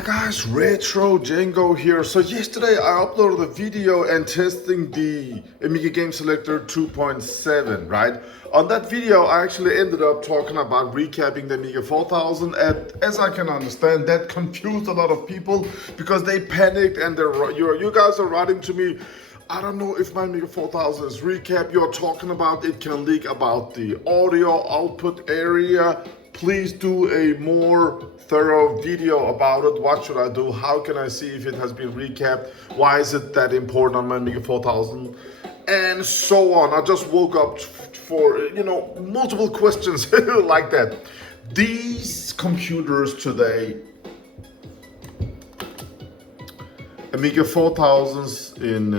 Hi guys, Retro Django here. So yesterday I uploaded a video and testing the AMiGA Game Selector 2.7, right? On that video I actually ended up talking about recapping the AMiGA 4000, and as I can understand that confused a lot of people because they panicked and you guys are writing to me, I don't know if my AMiGA 4000 is recap. You're talking about it can leak about the audio output area. Please do a more thorough video about it. What should I do? How can I see if it has been recapped? Why is it that important on my AMiGA 4000? And so on. I just woke up for, multiple questions like that. These computers today, AMiGA 4000s in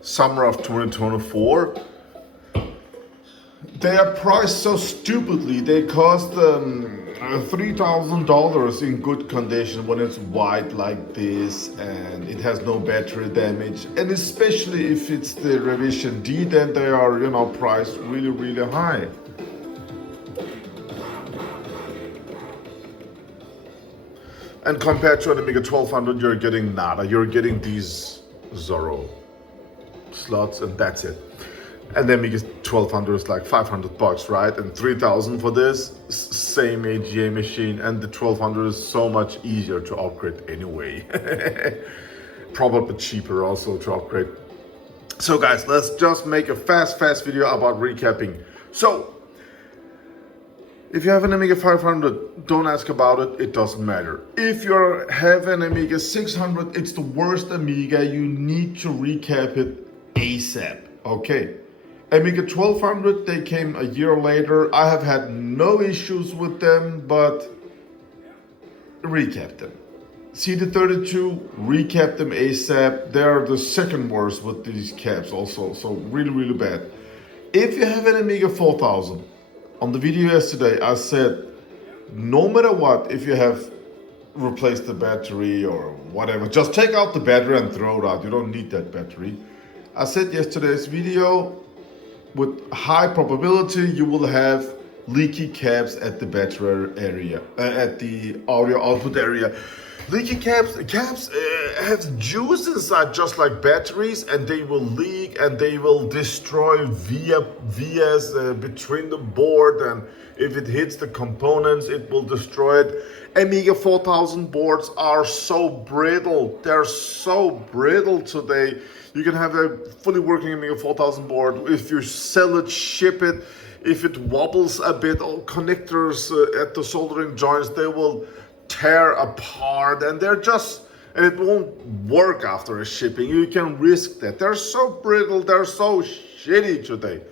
summer of 2024, they are priced so stupidly. They cost $3,000 in good condition when it's white like this and it has no battery damage, and especially if it's the revision D, then they are priced really high. And compared to an AMiGA 1200, you're getting nada. You're getting these Zorro slots and that's it. And then AMiGA 1200 is like $500, right? And 3,000 for this same AGA machine, and the 1200 is so much easier to upgrade anyway. Probably cheaper also to upgrade. So guys, let's just make a fast video about recapping. So if you have an AMiGA 500, don't ask about it, it doesn't matter. If you have an AMiGA 600, it's the worst AMiGA, you need to recap it ASAP, okay? AMiGA 1200, they came a year later. I have had no issues with them, but recap them. CD32, recap them ASAP. They're the second worst with these caps also, so really bad. If you have an AMiGA 4000, on the video yesterday, I said, no matter what, if you have replaced the battery or whatever, just take out the battery and throw it out. You don't need that battery. I said yesterday's video, with high probability, you will have leaky caps at the battery area, at the audio output area. Leaky caps have juice inside, just like batteries, and they will leak and they will destroy vias between the board, and if it hits the components, it will destroy it. AMiGA 4000 boards are so brittle. They're so brittle today. You can have a fully working AMiGA 4000 board. If you sell it, ship it, if it wobbles a bit, all connectors at the soldering joints, they will tear apart, and and it won't work after a shipping. You can risk that. They're so brittle, they're so shitty today,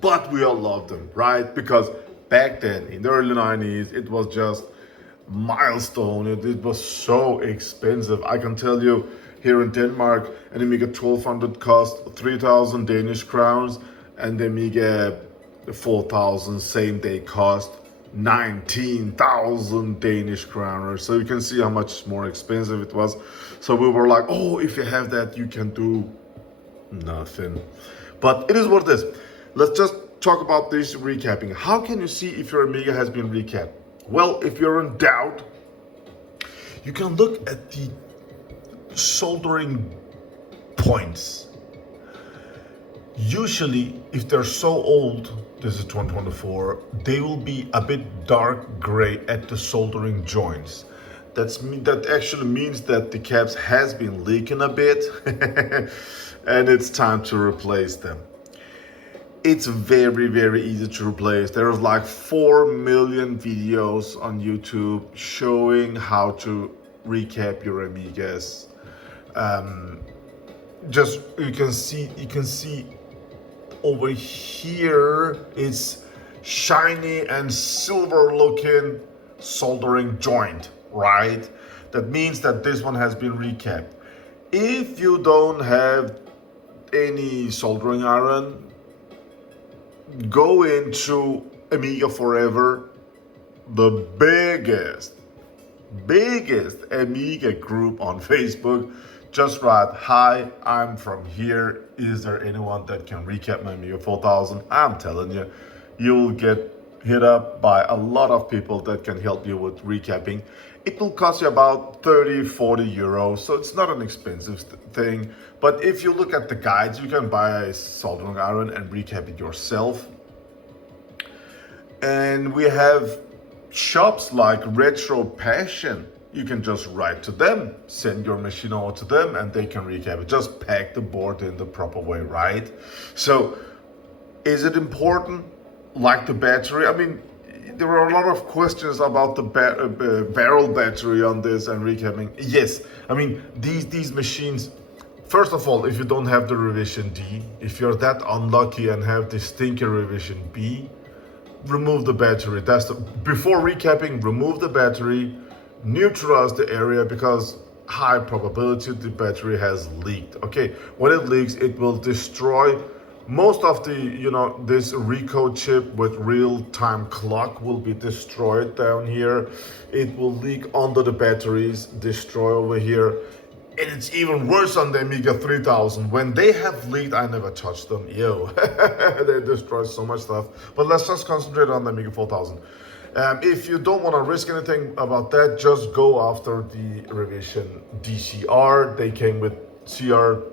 but we all love them, right? Because back then in the early 90s, it was just milestone. It was so expensive. I can tell you, here in Denmark, an AMiGA 1200 cost 3,000 Danish crowns, and the AMiGA 4000 same day cost 19,000 Danish kroners. So you can see how much more expensive it was. So we were like, oh, if you have that, you can do nothing. But it is what it is. Let's just talk about this recapping. How can you see if your AMiGA has been recapped? Well, if you're in doubt, you can look at the soldering points. Usually, if they're so old, this is 2024, they will be a bit dark gray at the soldering joints. That actually means that the caps has been leaking a bit and it's time to replace them. It's very easy to replace. There's like 4 million videos on YouTube showing how to recap your AMiGAs. Just you can see over here, it's shiny and silver looking soldering joint, right? That means that this one has been recapped. If you don't have any soldering iron, go into AMiGA Forever, the biggest AMiGA group on Facebook. Just write, hi, I'm from here. Is there anyone that can recap my AMiGA 4000? I'm telling you, you will get hit up by a lot of people that can help you with recapping. It will cost you about 30-40 euros, so it's not an expensive thing. But if you look at the guides, you can buy a soldering iron and recap it yourself. And we have shops like Retro Passion. You can just write to them, send your machine over to them, and they can recap it. Just pack the board in the proper way, right? So, is it important? Like the battery? I mean, there are a lot of questions about the barrel battery on this and recapping. Yes, I mean, these machines, first of all, if you don't have the revision D, if you're that unlucky and have the stinky revision B, remove the battery. Before recapping, remove the battery, neutralize the area, because high probability the battery has leaked. Okay, when it leaks, it will destroy most of the, this Re-CaP chip with real-time clock will be destroyed down here. It will leak under the batteries, destroy over here. And it's even worse on the AMiGA 3000. When they have leaked, I never touched them. Ew, they destroy so much stuff. But let's just concentrate on the AMiGA 4000. If you don't want to risk anything about that, just go after the revision DCR. They came with CR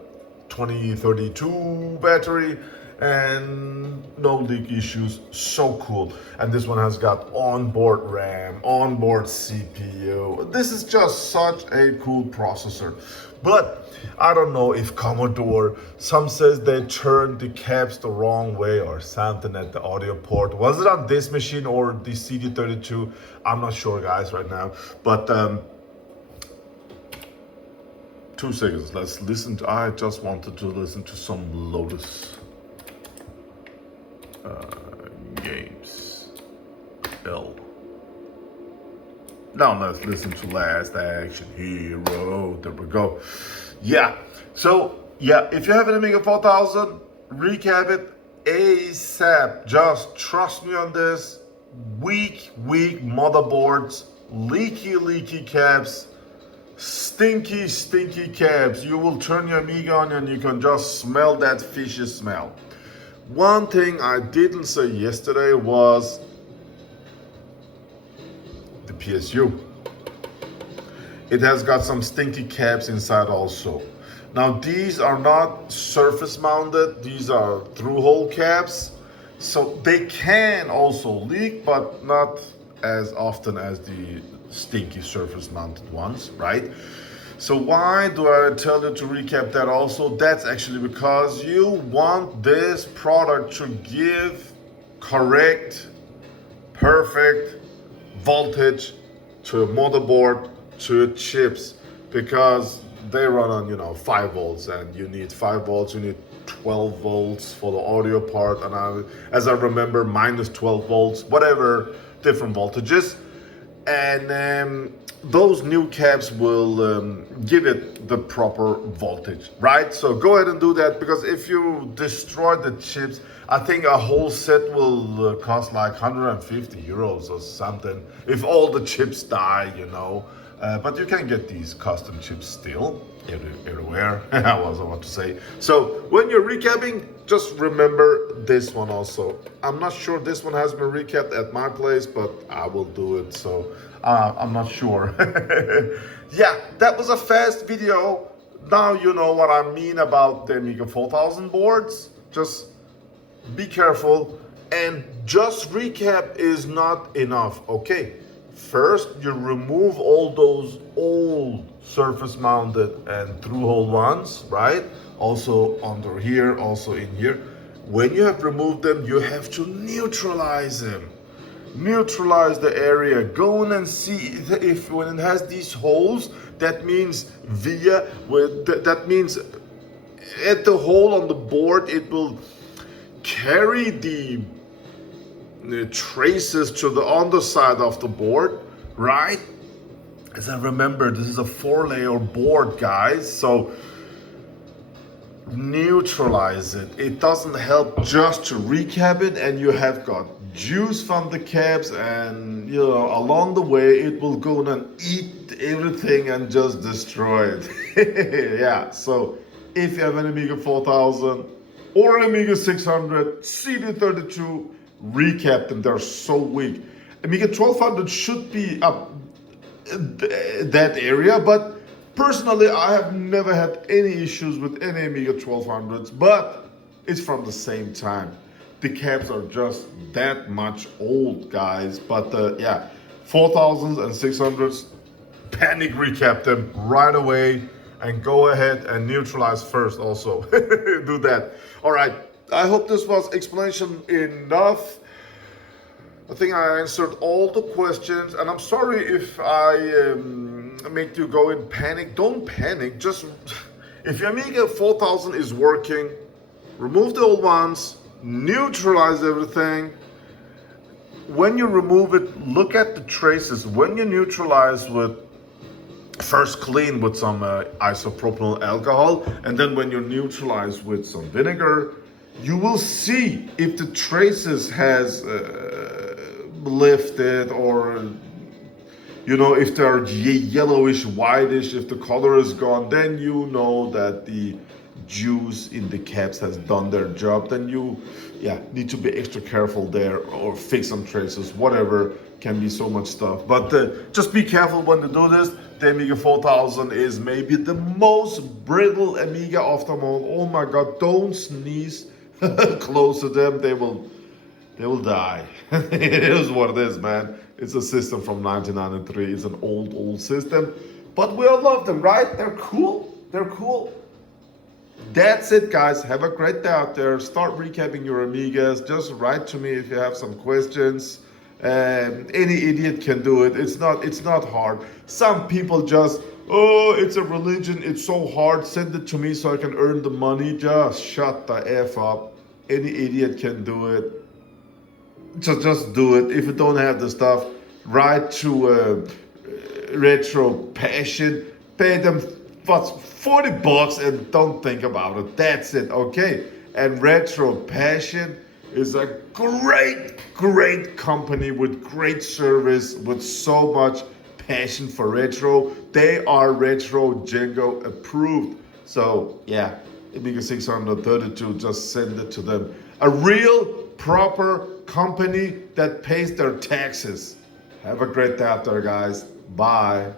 2032 battery and no leak issues. So cool. And this one has got onboard RAM, onboard CPU. This is just such a cool processor. But I don't know if Commodore, some says they turned the caps the wrong way or something at the audio port. Was it on this machine or the CD32? I'm not sure, guys, right now. But 2 seconds, let's listen to, I just wanted to listen to some Lotus games. L. Now let's listen to Last Action Hero. There we go. Yeah, so yeah, if you have an AMiGA 4000, recap it ASAP. Just trust me on this. Weak motherboards, leaky caps, stinky caps. You will turn your AMiGA on and you can just smell that fishy smell. One thing I didn't say yesterday was the PSU. It has got some stinky caps inside also. Now these are not surface mounted, these are through hole caps. So they can also leak, but not as often as the stinky surface mounted ones, right? So why do I tell you to recap that also? That's actually because you want this product to give correct, perfect voltage to a motherboard, to chips, because they run on 5 volts and you need 5 volts, you need 12 volts for the audio part, and as I remember, minus 12 volts, whatever, different voltages. And those new caps will give it the proper voltage, right? So go ahead and do that, because if you destroy the chips, I think a whole set will cost like 150 euros or something, if all the chips die, but you can get these custom chips still, everywhere. I was about to say. So when you're recapping, just remember this one also. I'm not sure this one has been recapped at my place, but I will do it. So I'm not sure. Yeah, that was a fast video. Now you know what I mean about the AMiGA 4000 boards. Just be careful, and just recap is not enough, okay? First, you remove all those old surface mounted and through hole ones, right? Also under here, also in here. When you have removed them, you have to neutralize them. Neutralize the area. Go in and see if when it has these holes, that means that means at the hole on the board, it will carry the traces to the underside of the board, right? As I remember, this is a 4-layer board, guys, so neutralize it. It doesn't help just to recap it, and you have got juice from the caps, and along the way it will go and eat everything and just destroy it. Yeah, so if you have an AMiGA 4000 or AMiGA 600, CD32, Re-CaP them. They're so weak. AMiGA 1200 should be up that area, but personally, I have never had any issues with any AMiGA 1200s, but it's from the same time. The caps are just that much old, guys. But yeah, 4000s and 600s, panic Re-CaP them right away and go ahead and neutralize first also. Do that. All right, I hope this was explanation enough. I think I answered all the questions, and I'm sorry if I make you go in panic. Don't panic. Just if your AMiGA 4000 is working, remove the old ones, neutralize everything. When you remove it, look at the traces. When you neutralize with, first clean with some isopropyl alcohol, and then when you neutralize with some vinegar, you will see if the traces has lifted, or you know, if they're yellowish, whitish, if the color is gone, then you know that the juice in the caps has done their job. Then you need to be extra careful there, or fix some traces, whatever. Can be so much stuff, but just be careful when you do this. The AMiGA 4000 is maybe the most brittle AMiGA of them all. Oh my god, don't sneeze close to them, they will die. It is what it is, man. It's a system from 1993. It's an old system, but we all love them, right? They're cool. That's it, guys. Have a great day out there. Start recapping your AMiGAs. Just write to me if you have some questions. Any idiot can do it. It's not hard. Some people just, oh, it's a religion, it's so hard, send it to me so I can earn the money. Just shut the F up. Any idiot can do it. Just do it. If you don't have the stuff, write to Retro Passion, pay them $40 and don't think about it. That's it, okay? And Retro Passion is a great company with great service, with so much passion for retro. They are Retro Django approved. So yeah, AMiGA 632, just send it to them. A real proper company that pays their taxes. Have a great day out there, guys. Bye.